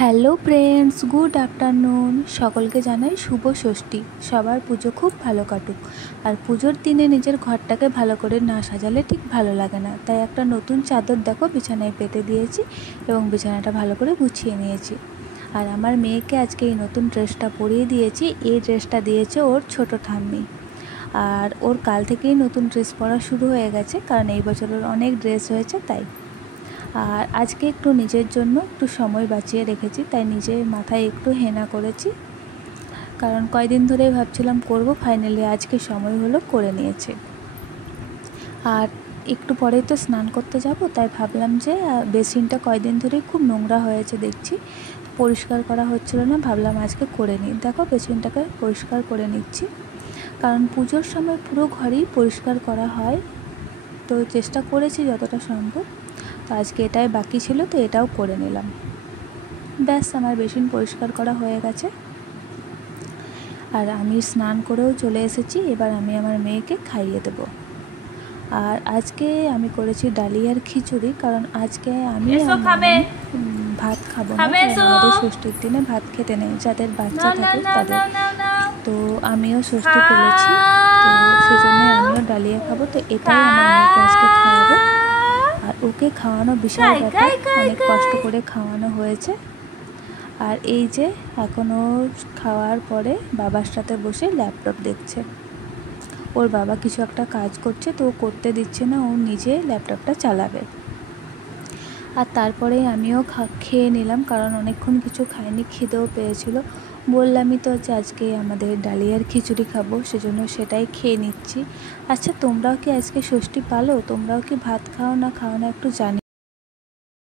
Hello friends, good afternoon. সকলকে জানাই শুভ ষষ্ঠী। সবার পুজো খুব ভালো কাটুক। আর পুজোর দিনে নিজের ঘরটাকে ভালো করে না সাজালে ঠিক ভালো লাগে না। তাই একটা নতুন চাদর দেখো বিছানায় পেতে দিয়েছি এবং বিছানাটা ভালো করে গুছিয়ে নিয়েছি। আর আমার মেয়েকে আজকে এই নতুন ড্রেসটা পরিয়ে দিয়েছি। এই ড্রেসটা দিয়েছে ওর ছোট ঠাম্মি। আর ওর কাল থেকেই নতুন ড্রেস পরা শুরু হয়ে গেছে, কারণ এই বছর ওর অনেক ড্রেস হয়েছে তাই। আর আজকে একটু নিজের জন্য একটু সময় বাঁচিয়ে রেখেছি, তাই নিজের মাথায় একটু হেনা করেছি, কারণ কয়দিন ধরেই ভাবছিলাম করব, ফাইনালি আজকে সময় হলো, করে নিয়েছি। আর একটু পরেই তো স্নান করতে যাব, তাই ভাবলাম যে বেসিনটা কয়দিন ধরেই খুব নোংরা হয়েছে দেখছি, পরিষ্কার করা হচ্ছিল না, ভাবলাম আজকে করে নিই। দেখো বেসিনটাকে পরিষ্কার করে নিচ্ছি, কারণ পুজোর সময় পুরো ঘরেই পরিষ্কার করা হয়, তো চেষ্টা করেছি যতটা সম্ভব। তো আজকে এটাই বাকি ছিল, তো এটাও করে নিলাম। ব্যাস, আমার বেসিন পরিষ্কার করা হয়ে গেছে। আর আমি স্নান করেও চলে এসেছি। এবার আমি আমার মেয়েকে খাইয়ে দেব। আর আজকে আমি করেছি ডালিয়ার খিচুড়ি, কারণ আজকে আমি ভাত খাবো না, আমাদের ষষ্ঠীর দিনে ভাত খেতে নেই, যাদের বাচ্চা থাকে তাদের। তো আমিও ষষ্ঠী করেছি, তো সেই জন্য আমিও ডালিয়া খাবো। তো এটাই আমার মেয়েকে আজকে খাওয়াবো। আর ওকে খাওয়ানো বিশাল ব্যাপার, অনেক কষ্ট করে খাওয়ানো হয়েছে। আর এই যে এখনও খাওয়ার পরে বাবার সাথে বসে ল্যাপটপ দেখছে। ওর বাবা কিছু একটা কাজ করছে, তো ও করতে দিচ্ছে না, ও নিজে ল্যাপটপটা চালাবে। আর তারপরে আমিও খেয়ে নিলাম, কারণ অনেকক্ষণ কিছু খাইনি, খিদেও পেয়েছিল। বললামই তো যে আজকে আমাদের ডালিয়ার খিচুড়ি খাবো, সেজন্য সেটাই খেয়ে নিচ্ছি। আচ্ছা, তোমরাও কি আজকে ষষ্ঠী পালো? তোমরাও কি ভাত খাও না একটু জানি।